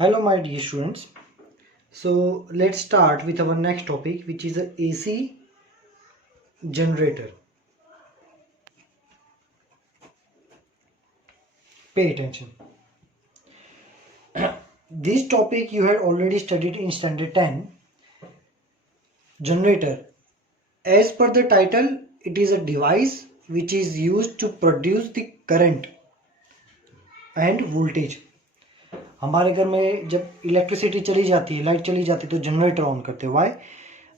Hello my dear students. So let's start with our next topic, which is a AC generator. Pay attention. This topic you had already studied in standard 10. Generator. As per the title, it is a device which is used to produce the current and voltage. हमारे घर में जब electricity चली जाती है, light चली जाती है, तो जनरेटर ऑन करते हैं. Why?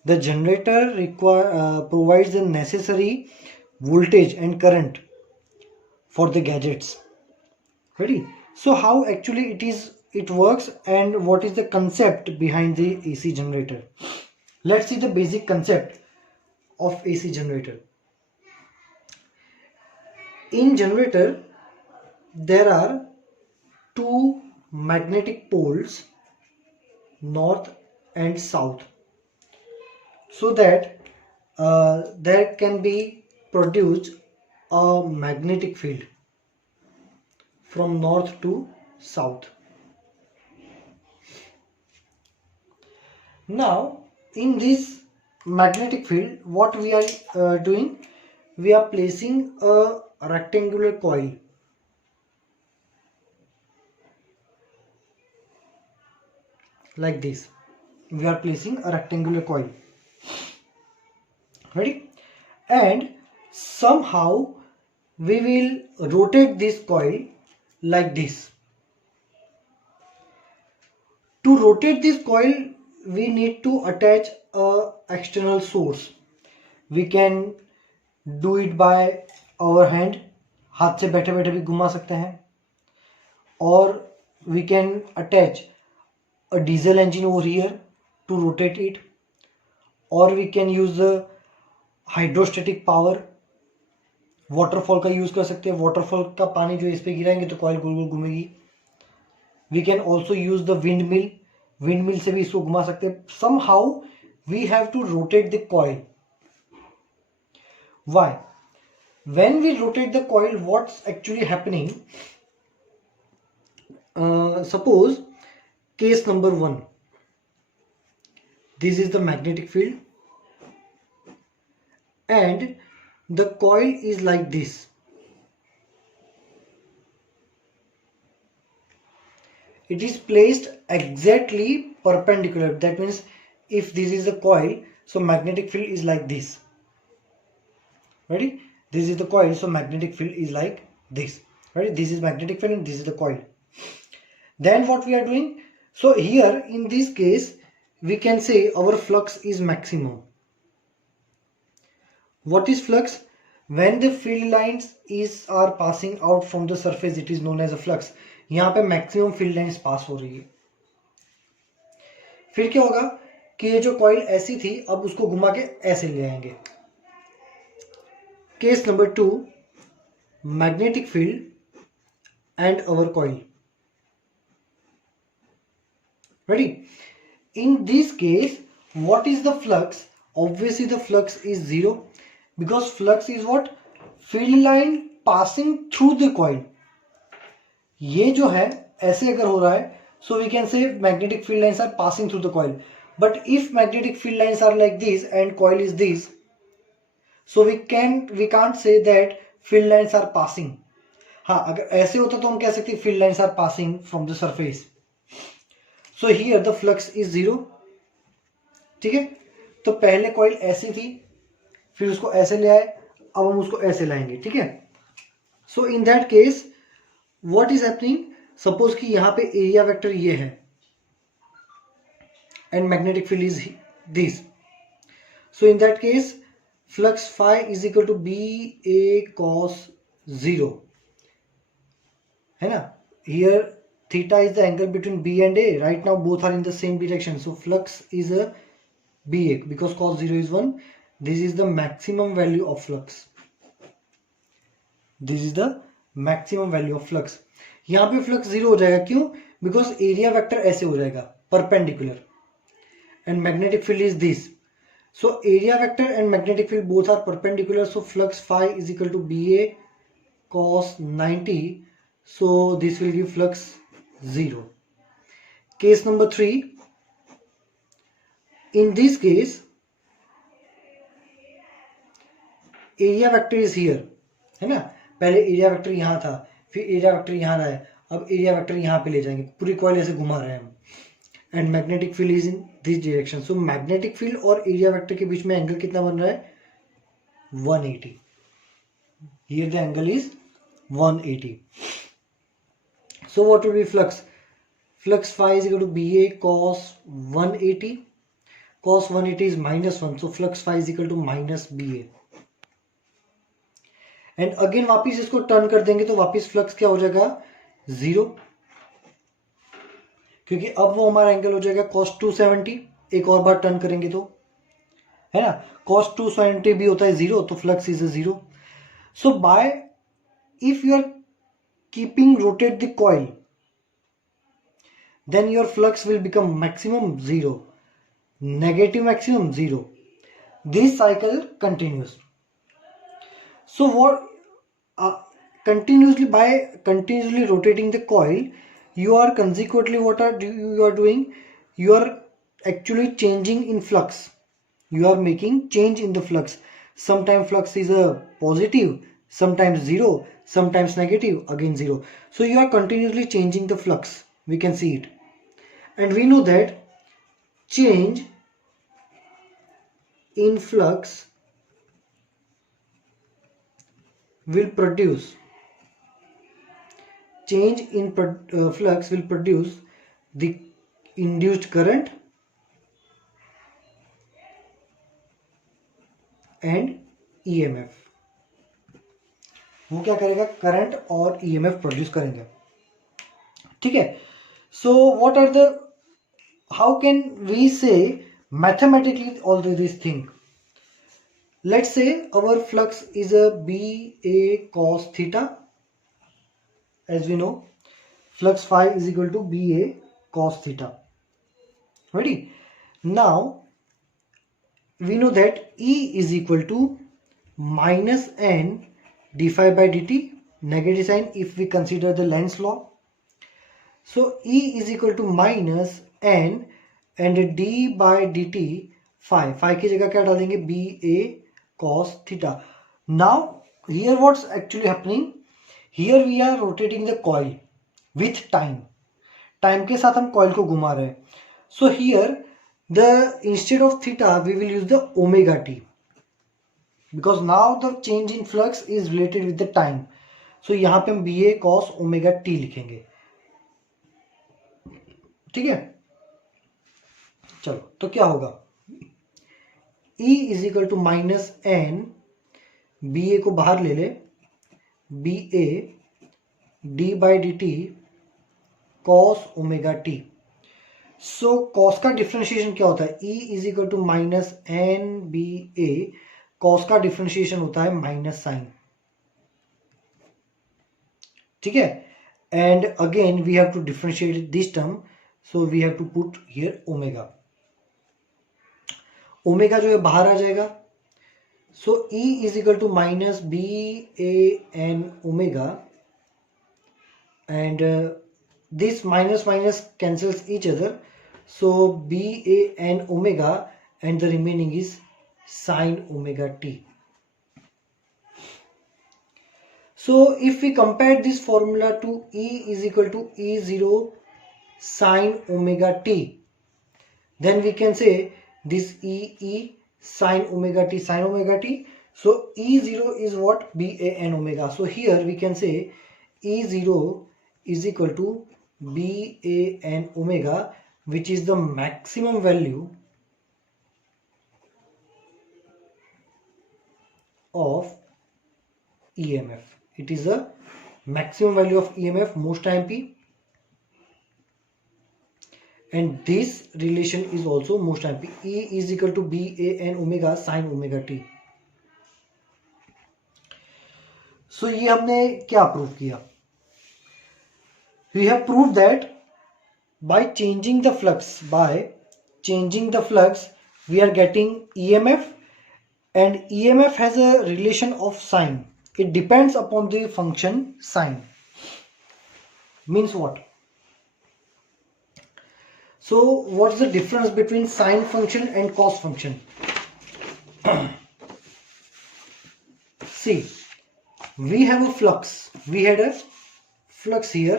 The generator provides the necessary voltage and current for the gadgets. Ready? So how actually it works and what is the concept behind the AC generator? Let's see the basic concept of AC generator. In generator, there are two magnetic poles, north and south, so that there can be produced a magnetic field from north to south. Now in this magnetic field, what we are doing, we are placing a rectangular coil like this. We are placing a rectangular coil. Ready? And somehow we will rotate this coil like this. To rotate this coil, we need to attach a external source. We can do it by our hand. हाथ से बैठे बैठे भी घुमा सकते हैं. Or we can attach a diesel engine over here to rotate it. Or we can use the hydrostatic power, waterfall का use कर सकते हैं. वाटरफॉल का पानी जो इस पे गिराएंगे तो कॉइल गोल गोल घूमेगी. We can also use the windmill. Windmill से भी इसको घुमा सकते हैं. Somehow we have to rotate the coil. Why? When we rotate the coil, what's actually happening, suppose case number 1, this is the magnetic field and the coil is like this. It is placed exactly perpendicular. That means if this is the coil, so magnetic field is like this. Ready? This is the coil, so magnetic field is like this. Ready? This is magnetic field and this is the coil. Then what we are doing? So here in this case, we can say our flux is maximum. What is flux? When the field lines are passing out from the surface, it is known as a flux. यहाँ पे maximum field lines pass हो रही है. फिर क्या होगा कि ये जो कॉइल ऐसी थी, अब उसको घुमा के ऐसे ले आएंगे. Case number 2, magnetic field and our coil. Ready? In this case, what is the flux? Obviously the flux is 0. Because flux is what? Field line passing through the coil. ये जो है ऐसे अगर हो रहा है, so we can say magnetic field lines are passing through the coil. But if magnetic field lines are like this and coil is this, so we can't say that field lines are passing. हाँ, अगर ऐसे होता तो हम कह सकते field lines are passing from the surface. So here the flux is 0. ठीक है? तो पहले coil ऐसी थी, फिर उसको ऐसे ले आए, अब हम उसको ऐसे लाएंगे. ठीक है? So in that case what is happening, suppose कि यहां पे एरिया वेक्टर ये है and magnetic field is this. So in that case flux phi is equal to B a cos 0 है ना. Here theta is the angle between b and a. Right now both are in the same direction, so flux is a b a because cos 0 is 1. This is the maximum value of flux. This is the maximum value of flux. यहाँ पे flux 0 हो जाएगा. क्यों? Because area vector ऐसे हो जाएगा perpendicular and magnetic field is this. So area vector and magnetic field both are perpendicular. So flux phi is equal to BA cos 90. So this will give flux 0. case number 3, in this case area vector is here, है ना. पहले area vector यहाँ था, फिर area vector यहाँ आया, अब area vector यहाँ पे ले जाएंगे, पूरी कॉइल ऐसे घुमा रहे हैं हम. And magnetic field is in this direction. So magnetic field और एरिया वेक्टर के बीच में एंगल कितना बन रहा है? 180. Here the angle is 180. So what will be flux? Flux phi is equal to BA cos 180. Cos 180 is -1. So flux phi is equal to minus BA. And again वापिस इसको turn कर देंगे तो वापिस फ्लक्स क्या हो जाएगा? 0, क्योंकि अब वो हमारा एंगल हो जाएगा cos 270. एक और बार टर्न करेंगे तो, है ना, cos 270 भी होता है 0, तो flux is 0. So by if you are keeping rotate the coil, then your flux will become maximum 0, negative maximum 0. This cycle continues. So what continuously, by continuously rotating the coil, you are consequently what are you are doing? You are actually changing in flux. You are making change in the flux. Sometimes flux is a positive, sometimes 0, sometimes negative, again 0. So you are continuously changing the flux. We can see it. And we know that change in flux will produce flux will produce the induced current and EMF. वो क्या करेगा? Current और EMF produce करेंगे. ठीक है. So what are the, how can we say mathematically all these things? Let's say our flux is a BA cos theta. As we know, flux phi is equal to BA cos theta. Ready? Now we know that E is equal to minus n d phi by dt, negative sign if we consider the Lenz's law. So E is equal to minus n and d by dt phi. Phi की जगह क्या डालेंगे? BA cos theta. Now here what's actually happening? Here we are rotating the coil with time. Time के साथ हम coil को घुमा रहे हैं. So here the instead of theta we will use the omega t, because now the change in flux is related with the time. So यहाँ पे हम BA cos omega t लिखेंगे. ठीक है. चलो तो क्या होगा? E is equal to minus n, b a को बाहर ले ले, b a d by d t cos omega t. So cos का डिफ्रेंशिएशन क्या होता है? E is equal to minus n b a. Cos का डिफ्रेंशिएशन होता है माइनस साइन. ठीक है. And again we have to differentiate this term. So we have to put here omega. Omega जो है बाहर आ जाएगा. So E is equal to minus B A N omega, and this minus minus cancels each other. So B A N omega and the remaining is sine omega t. So if we compare this formula to E is equal to E0 sine omega t, then we can say this E sine omega t sine omega t. So E0 is what? BA n omega. So here we can say E0 is equal to BA n omega, which is the maximum value of EMF. It is the maximum value of EMF most time P. And this relation is also most time P. E is equal to B A n omega sine omega t. So ये हमने क्या prove किया? We have proved that by changing the flux, we are getting EMF, and EMF has a relation of sine. It depends upon the function sine. Means what? So what's the difference between sine function and cos function? See, we have a flux. We had a flux here,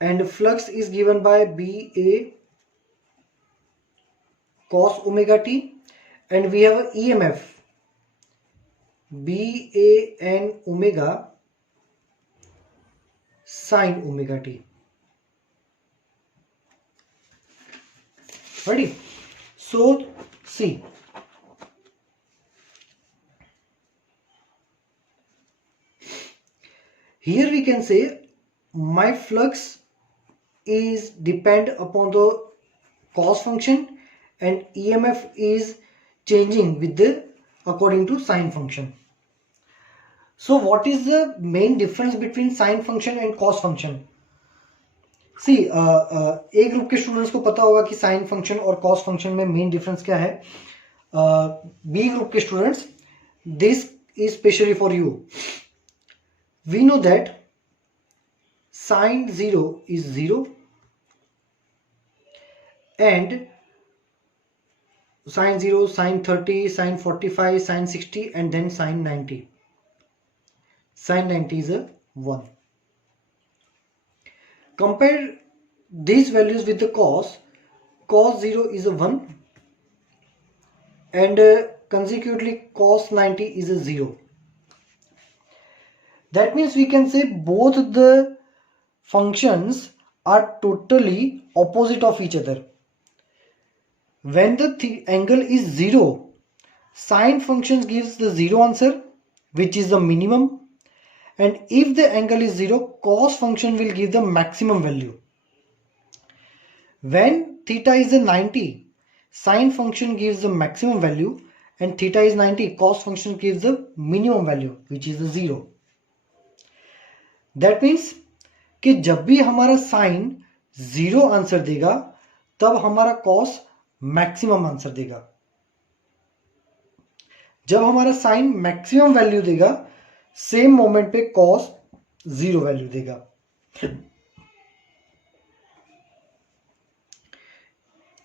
and flux is given by BA cos omega t, and we have a EMF BAN omega sin omega t. Ready? So see, here we can say my flux is depend upon the cos function, and EMF is changing with the according to sine function. So what is the main difference between sine function and cos function? See A group के students को पता होगा कि sine function और cos function में main difference क्या है. B group के students, this is specially for you. We know that sine 0 is 0 and sine 0, sine 30, sine 45, sine 60 and then sine 90. Sin 90 is a 1. Compare these values with the cos. Cos 0 is a 1 and consequently cos 90 is a 0. That means we can say both the functions are totally opposite of each other. When the angle is 0, sine function gives the 0 answer, which is the minimum. And if the angle is 0, cos function will give the maximum value. When theta is a 90, sine function gives the maximum value, and theta is 90, cos function gives the minimum value, which is the 0. That means कि जब भी हमारा sign 0 answer देगा तब हमारा cos maximum answer देगा. जब हमारा साइन मैक्सिमम वैल्यू देगा, सेम मोमेंट पे कॉस 0 वैल्यू देगा.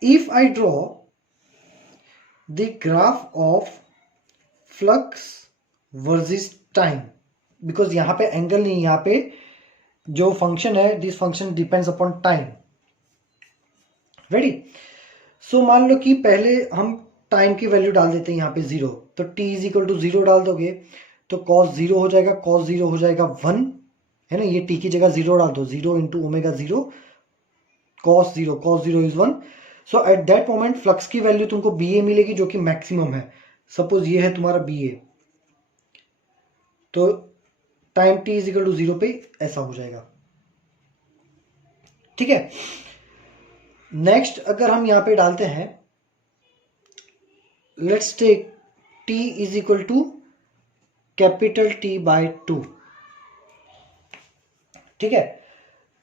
If I draw the graph of flux versus time, because यहां पे एंगल नहीं, यहां पे जो फंक्शन है, this function depends upon time. Ready? So मान लो कि पहले हम टाइम की वैल्यू डाल देते हैं यहां पे 0, तो t इज इक्वल टू 0 डाल दोगे तो cos 0 हो जाएगा, cos 0 हो जाएगा 1, है ना. ये t की जगह 0 डाल दो, 0 into omega 0 cos 0 is 1. So at that moment flux की वैल्यू तुमको BA मिलेगी जो कि मैक्सिमम है. सपोज ये है तुम्हारा BA, तो time t is equal to 0 पे ऐसा हो जाएगा. ठीक है. नेक्स्ट अगर हम यहां पे डालते हैं, let's take t is equal to capital T by 2. ठीक है,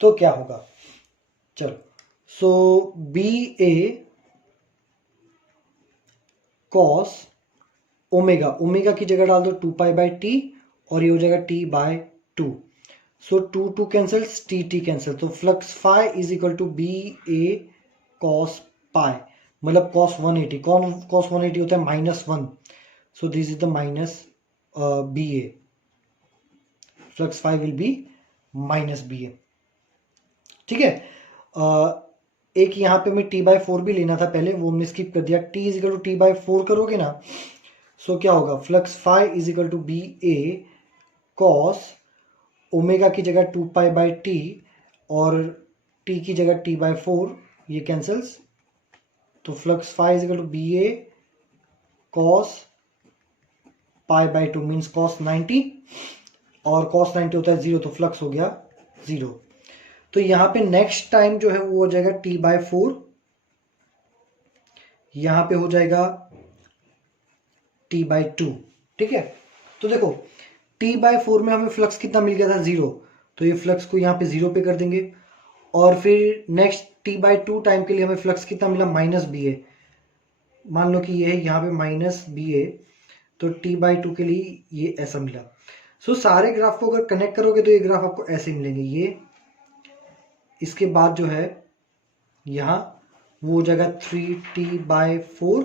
तो क्या होगा? चलो, सो BA cos ओमेगा की जगह डाल दो 2 पाई बाय T, और ये हो जाएगा T by 2. So 2 cancels, T cancel, तो flux phi is equal to BA cos pi, मतलब cos 180. cos 180 होता है -1, so this is the minus BA. Flux phi will be minus BA. ठीक है. एक यहां पे मैं T/4 भी लेना था पहले, वो हमने स्किप कर दिया. T is equal to T/4 करोगे ना, सो क्या होगा? Flux phi is equal to BA cos omega की जगह 2 पाई बाय T और T की जगह T/4, ये कैंसल्स, तो flux phi is equal to BA cos pi by 2 means cos 90, और cos 90 होता है 0, तो फ्लक्स हो गया 0. तो यहां पे नेक्स्ट टाइम जो है वो हो जाएगा T/4, यहां पे हो जाएगा T/2. ठीक है. तो देखो T/4 में हमें फ्लक्स कितना मिल गया था? 0, तो ये फ्लक्स को यहां पे 0 पे कर देंगे. और फिर नेक्स्ट T/2 टाइम के लिए हमें फ्लक्स कितना मिला? -BA. मान लो कि ये है यहां पे -BA, तो T/2 के लिए ये ऐसा मिला. सो सारे ग्राफ को अगर कनेक्ट करोगे तो ये ग्राफ आपको ऐसे मिलेंगे. ये इसके बाद जो है यहाँ वो हो जाएगा 3t/4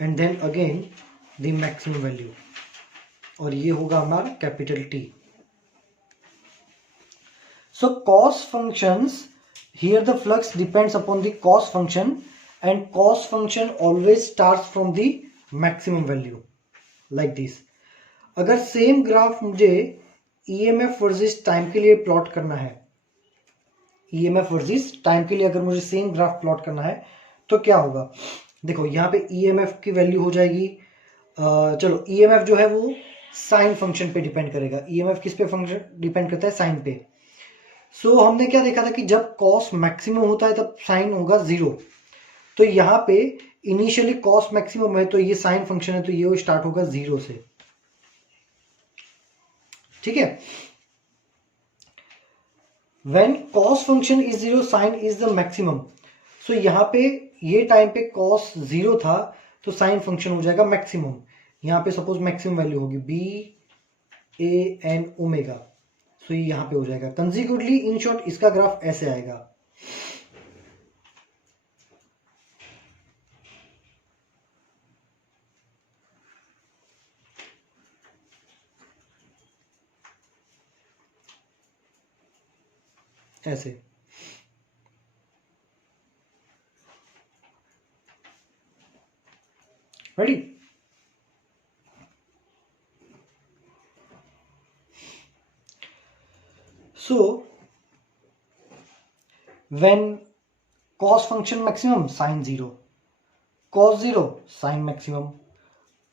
and then again the maximum value, और ये होगा हमारा capital T. So cos functions, here the flux depends upon the cos function and cos function always starts from the maximum value like this. अगर same graph मुझे EMF versus time के लिए plot करना है, EMF वर्सेस टाइम के लिए अगर मुझे सेम ग्राफ प्लॉट करना है तो क्या होगा? देखो यहाँ पे EMF की वैल्यू हो जाएगी, चलो EMF जो है वो साइन फंक्शन पे डिपेंड करेगा. EMF किस पे फंक्शन डिपेंड करता है? साइन पे. सो हमने क्या देखा था कि जब कॉस मैक्सिमम होता है तब साइन होगा 0. तो यहाँ पे इनिशियली कॉस मैक्सिमम है तो ये साइन फंक्शन है, तो ये स्टार्ट होगा 0 से. ठीक है. When cos function is 0 sine is the maximum. So यहाँ पे ये टाइम पे कॉस 0 था तो साइन फंक्शन हो जाएगा मैक्सिमम. यहाँ पे सपोज मैक्सिमम वैल्यू होगी BAN ओमेगा, सो ये यहाँ पे हो जाएगा. कंसिक्यूटिवली इन शॉर्ट इसका ग्राफ ऐसे आएगा. ऐसे. Ready? So when cos function maximum sin 0, cos 0 sin maximum,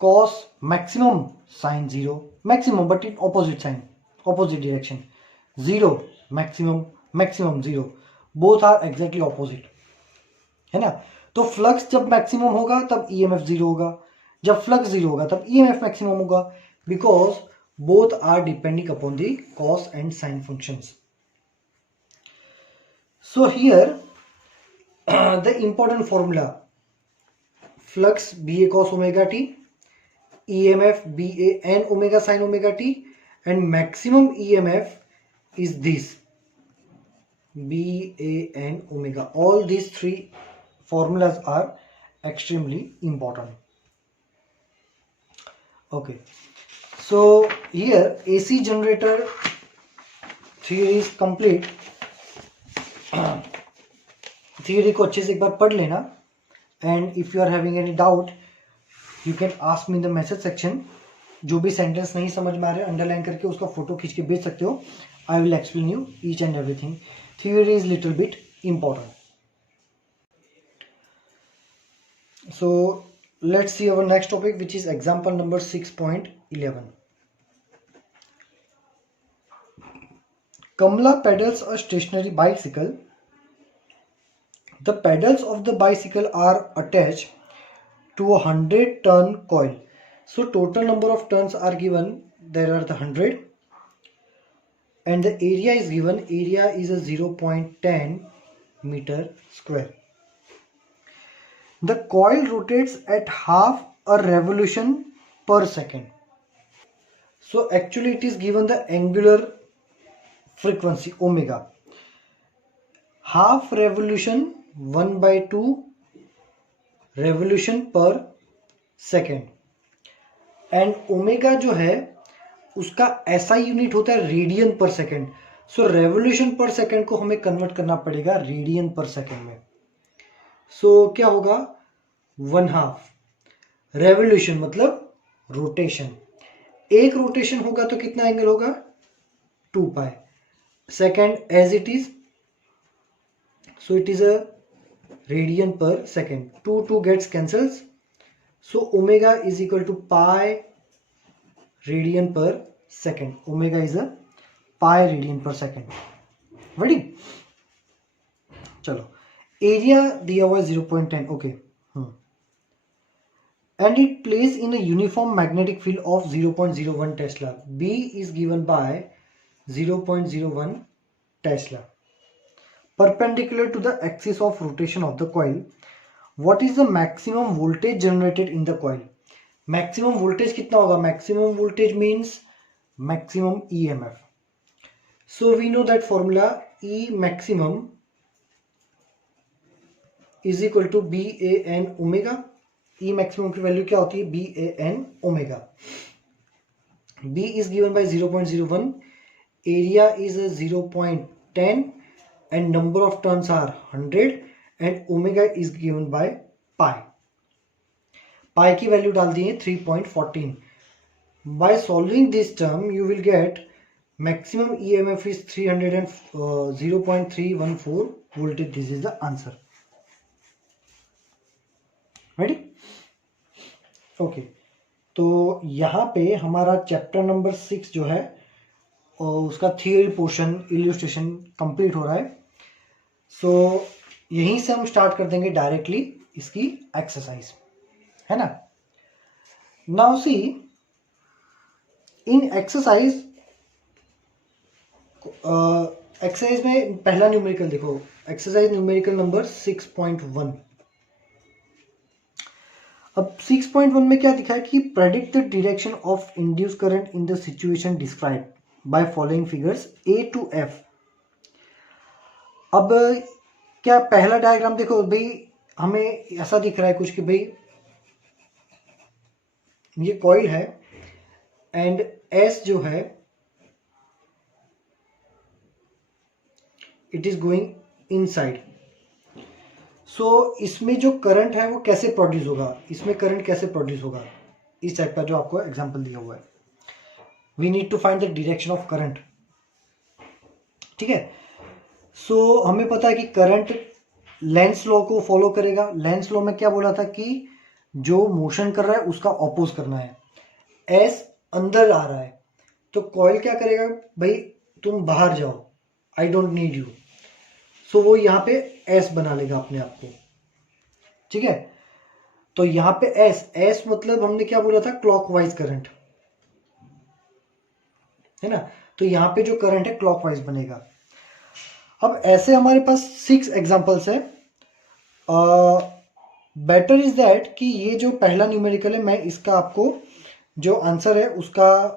cos maximum sin 0 maximum but in opposite sign, opposite direction. 0 maximum, maximum 0, both are exactly opposite, है ना. तो फ्लक्स जब मैक्सिमम होगा तब EMF 0 होगा, जब फ्लक्स 0 होगा तब EMF मैक्सिमम होगा, because both are depending upon the cos and sin functions. So here the important formula, flux BA cos omega t, EMF BAN omega sin omega t, and maximum EMF is this BAN omega. All these three formulas are extremely important. Okay. So here AC generator theory is complete. Theory को अच्छे से एक बार पढ़ लेना, and if you are having any doubt you can ask me in the message section. जो भी sentence नहीं समझ में आ रहे अंडरलाइन करके उसका फोटो खींच के भेज सकते हो. I will explain you each and everything. Theory is little bit important. So let's see our next topic, which is example number 6.11. Kamala pedals a stationary bicycle. The pedals of the bicycle are attached to a 100-ton coil. So total number of turns are given. There are the 100, and the area is given. Area is a 0.10 meter square. The coil rotates at half a revolution per second. So actually it is given the angular frequency omega. Half revolution 1/2 revolution per second. And omega जो है उसका ऐसा unit होता है radian per second. सो revolution पर second को हमें convert करना पड़ेगा रेडियन पर सेकेंड में. सो क्या होगा? 1/2 रेवोल्यूशन मतलब रोटेशन. एक रोटेशन होगा तो कितना एंगल होगा? 2 pi. Second as it is, so it is a radian per second. 2 gets cancels. So omega is equal to pi radian per second. Omega is a pi radian per second. Ready? चलो, area दिया हुआ 0.10. Okay. And it plays in a uniform magnetic field of 0.01 Tesla. B is given by 0.01 Tesla. Perpendicular to the axis of rotation of the coil. What is the maximum voltage generated in the coil? Maximum voltage कितना होगा? Maximum voltage means maximum EMF. So we know that formula E maximum is equal to B A N omega. E maximum की value क्या होती है? B A N omega. B is given by 0.01, area is 0.10 and number of turns are 100 and omega is given by pi. Pi की value डाल दी है 3.14. By solving this term you will get maximum EMF is 0.314 voltage. This is the answer. Ready? Okay. तो यहाँ पे हमारा chapter number 6 जो है उसका थियरी पोर्शन इल्यूस्ट्रेशन कंप्लीट हो रहा है। सो यहीं से हम स्टार्ट कर देंगे डायरेक्टली इसकी एक्सरसाइज, है ना। नाउ सी इन एक्सरसाइज में पहला न्यूमेरिकल देखो, एक्सरसाइज न्यूमेरिकल नंबर 6.1। अब 6.1 में क्या दिखा है कि predict the direction of induce current in the situation describe by following figures A to F। अब क्या पहला डायग्राम देखो भाई, हमें ऐसा दिख रहा है कुछ कि भाई ये कॉइल है एंड S जो है इट इज गोइंग इनसाइड। सो इसमें जो करंट है वो कैसे प्रोड्यूस होगा, इसमें करंट कैसे प्रोड्यूस होगा, इस टाइप का जो आपको एग्जांपल दिया हुआ है। We need to find the direction of current, ठीक है। सो हमें पता है कि करंट लेंस लॉ को फॉलो करेगा। लेंस लॉ में क्या बोला था कि जो मोशन कर रहा है उसका ऑपोज करना है। एस अंदर आ रहा है तो कॉइल क्या करेगा, भाई तुम बाहर जाओ, आई डोंट नीड यू। सो वो यहाँ पे एस बना लेगा अपने आप को, ठीक है। तो यहाँ पे एस मतलब हमने क्या बोला था, क्लॉकवाइज करंट, है ना। तो यहाँ पे जो करंट है क्लॉकवाइज बनेगा। अब ऐसे हमारे पास 6 एग्जांपल्स है। बेटर इज दैट कि ये जो पहला न्यूमेरिकल है, मैं इसका आपको जो आंसर है उसका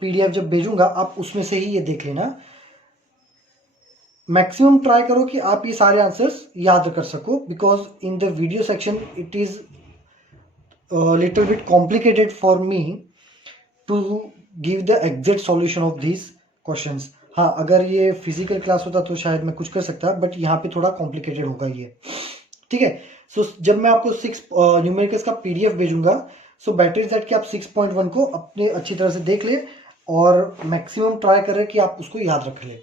पीडीएफ जब भेजूंगा आप उसमें से ही ये देख लेना। मैक्सिमम ट्राई करो कि आप ये सारे आंसर्स याद कर सको, because in the video section it is little bit complicated for me to give the exact solution of this questions. हाँ, अगर ये फिजिकल क्लास होता तो शायद मैं कुछ कर सकता, बट यहाँ पे थोड़ा कॉम्प्लिकेटेड होगा ये, ठीक है। सो जब मैं आपको 6 न्यूमेरिकल्स का पीडीएफ भेजूंगा, सो बेटर इज दैट कि आप 6.1 को अपने अच्छी तरह से देख ले और मैक्सिमम ट्राई करें कि आप उसको याद रख ले,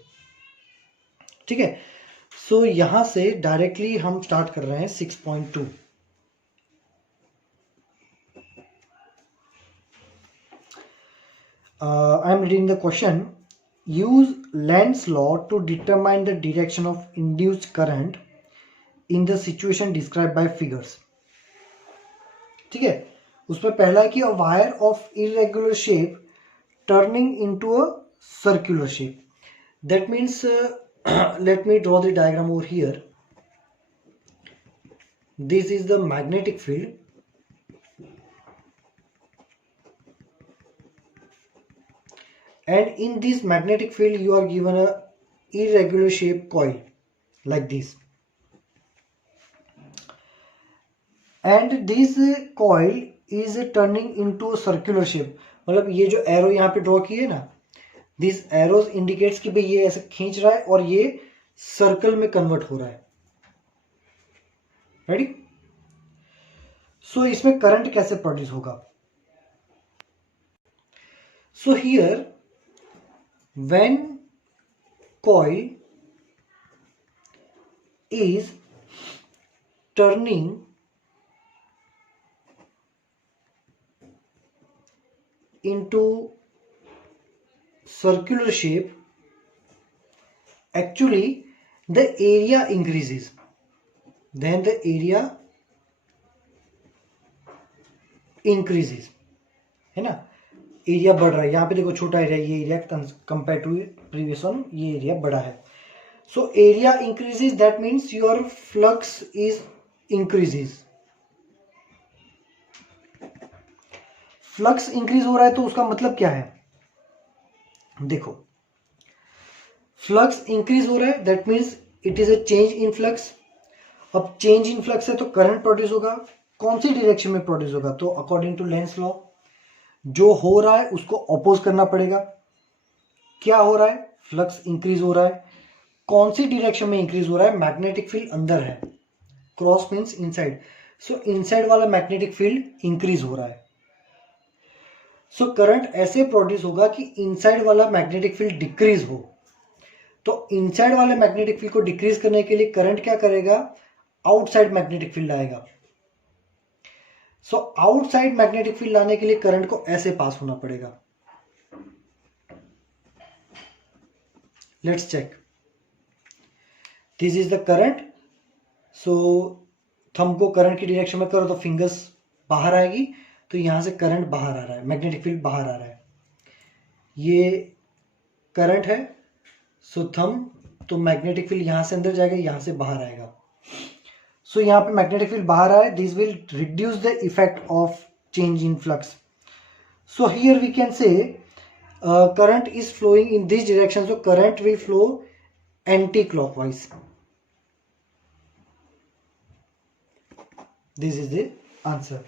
ठीक है। सो यहां से डायरेक्टली हम स्टार्ट कर रहे हैं 6.2। I am reading the question. Use Lenz law to determine the direction of induced current in the situation describe by figures, ठीक है। उसमें पहला है कि a wire of irregular shape turning into a circular shape. That means let me draw the diagram over here. This is the magnetic field and in this magnetic field you are given a irregular shaped coil like this, and this coil is turning into a circular shape। मतलब ये जो arrow यहाँ पे draw किए ना, this arrows indicates कि भाई ये ऐसे खींच रहा है और ये सर्कल में कन्वर्ट हो रहा है, रेडी। सो इसमें करंट कैसे प्रोड्यूस होगा। So here when coil is turning into circular shape, actually the area increases, then the area increases, है ना। एरिया बढ़ रहा है, यहाँ पे देखो छोटा एरिया, ये area compare to previous one ये एरिया बड़ा है। So area increases, that means your flux is increases. Flux increase हो रहा है तो उसका मतलब क्या है, देखो फ्लक्स इंक्रीज हो रहा है that means it is a change in flux. अब चेंज इन फ्लक्स है तो करंट प्रोड्यूस होगा, कौन सी डायरेक्शन में प्रोड्यूस होगा, तो अकॉर्डिंग टू लेंस लॉ जो हो रहा है उसको अपोज करना पड़ेगा। क्या हो रहा है, फ्लक्स इंक्रीज हो रहा है, कौन सी डायरेक्शन में इंक्रीज हो रहा है, मैग्नेटिक फील्ड अंदर है, क्रॉस मींस इनसाइड, सो इनसाइड वाला मैग्नेटिक फील्ड इंक्रीज हो रहा है। सो करंट ऐसे प्रोड्यूस होगा कि इनसाइड वाला मैग्नेटिक फील्ड डिक्रीज हो। तो इनसाइड वाले मैग्नेटिक फील्ड को डिक्रीज करने के लिए करंट क्या करेगा, आउटसाइड मैग्नेटिक फील्ड लाएगा। सो आउटसाइड मैग्नेटिक फील्ड लाने के लिए करंट को ऐसे पास होना पड़ेगा। Let's check, this is the current. So thumb को करंट की डायरेक्शन में करो तो फिंगर्स बाहर आएगी, तो यहां से करंट बाहर आ रहा है, मैग्नेटिक फील्ड बाहर आ रहा है, ये करंट है। सो थंब, तो मैग्नेटिक फील्ड यहां से अंदर जाएगा, यहां से बाहर आएगा। सो यहाँ पे मैग्नेटिक फील्ड बाहर आए, this will reduce the effect of change in flux. So here we can say current is flowing in this direction, so current will flow anti-clockwise. This is the answer.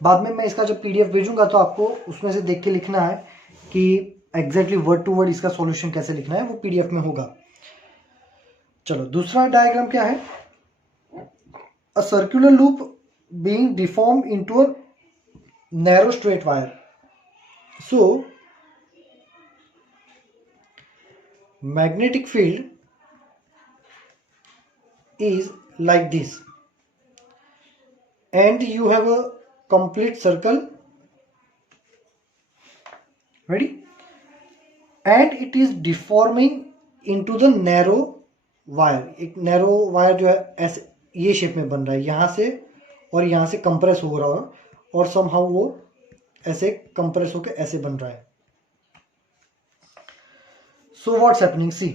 बाद में मैं इसका जब PDF भेजूंगा तो आपको उसमें से देख के लिखना है कि एग्जैक्टली वर्ड टू वर्ड इसका सॉल्यूशन कैसे लिखना है, वो पीडीएफ में होगा। चलो दूसरा डायग्राम क्या है, a circular loop being deform into a narrow straight wire. So magnetic field is like this and you have a complete circle, ready, and it is deforming into the narrow wire। एक narrow wire जो है ऐसे ये shape में बन रहा है, यहाँ से और यहाँ से कंप्रेस हो रहा है और somehow वो ऐसे कंप्रेस होकर ऐसे बन रहा है। So what's happening? See,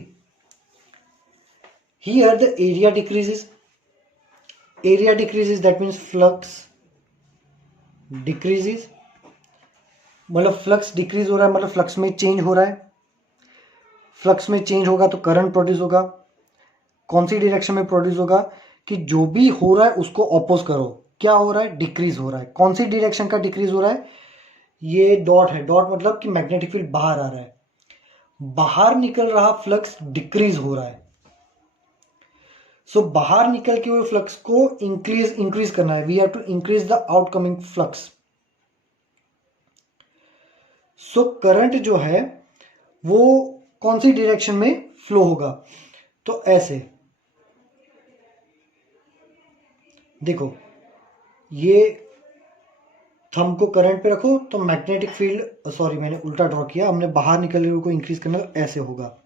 here the area decreases. Area decreases, that means flux decreases. मतलब फ्लक्स डिक्रीज हो रहा है, मतलब फ्लक्स में चेंज हो रहा है। फ्लक्स में चेंज होगा तो करंट प्रोड्यूस होगा। कौन सी डायरेक्शन में प्रोड्यूस होगा, कि जो भी हो रहा है उसको अपोज करो। क्या हो रहा है, डिक्रीज हो रहा है। कौन सी डायरेक्शन का डिक्रीज हो रहा है, ये डॉट है, डॉट मतलब कि मैग्नेटिक फील्ड बाहर आ रहा है, बाहर निकल रहा फ्लक्स डिक्रीज हो रहा है। सो बाहर निकल के हुए फ्लक्स को इंक्रीज करना है, we have to increase the outcoming flux. So current जो है वो कौन सी डायरेक्शन में फ्लो होगा, तो ऐसे देखो, ये थंब को करंट पे रखो तो मैग्नेटिक फील्ड, सॉरी मैंने उल्टा ड्रॉ किया, हमने बाहर निकले हुए को इंक्रीज करना, तो ऐसे होगा।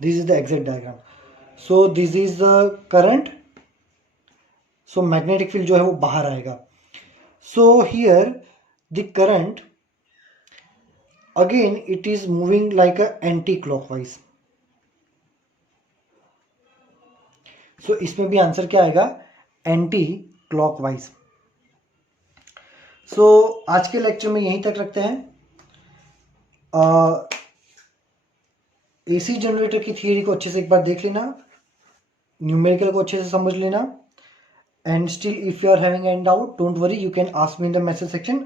This is the exact diagram. So this is the current, so magnetic field जो है वो बाहर आएगा। So here the current again it is moving like a anti clockwise. So इसमें भी आंसर क्या आएगा, एंटी क्लॉकवाइज। सो आज के लेक्चर में यहीं तक रखते हैं। एसी जनरेटर की थियरी को अच्छे से एक बार देख लेना, न्यूमेरिकल को अच्छे से समझ लेना, and still if you are having any doubt don't worry, you can ask me in the message section,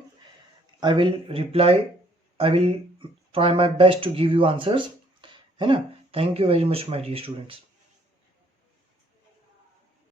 I will reply, I will try my best to give you answers, है ना। Thank you very much my dear students.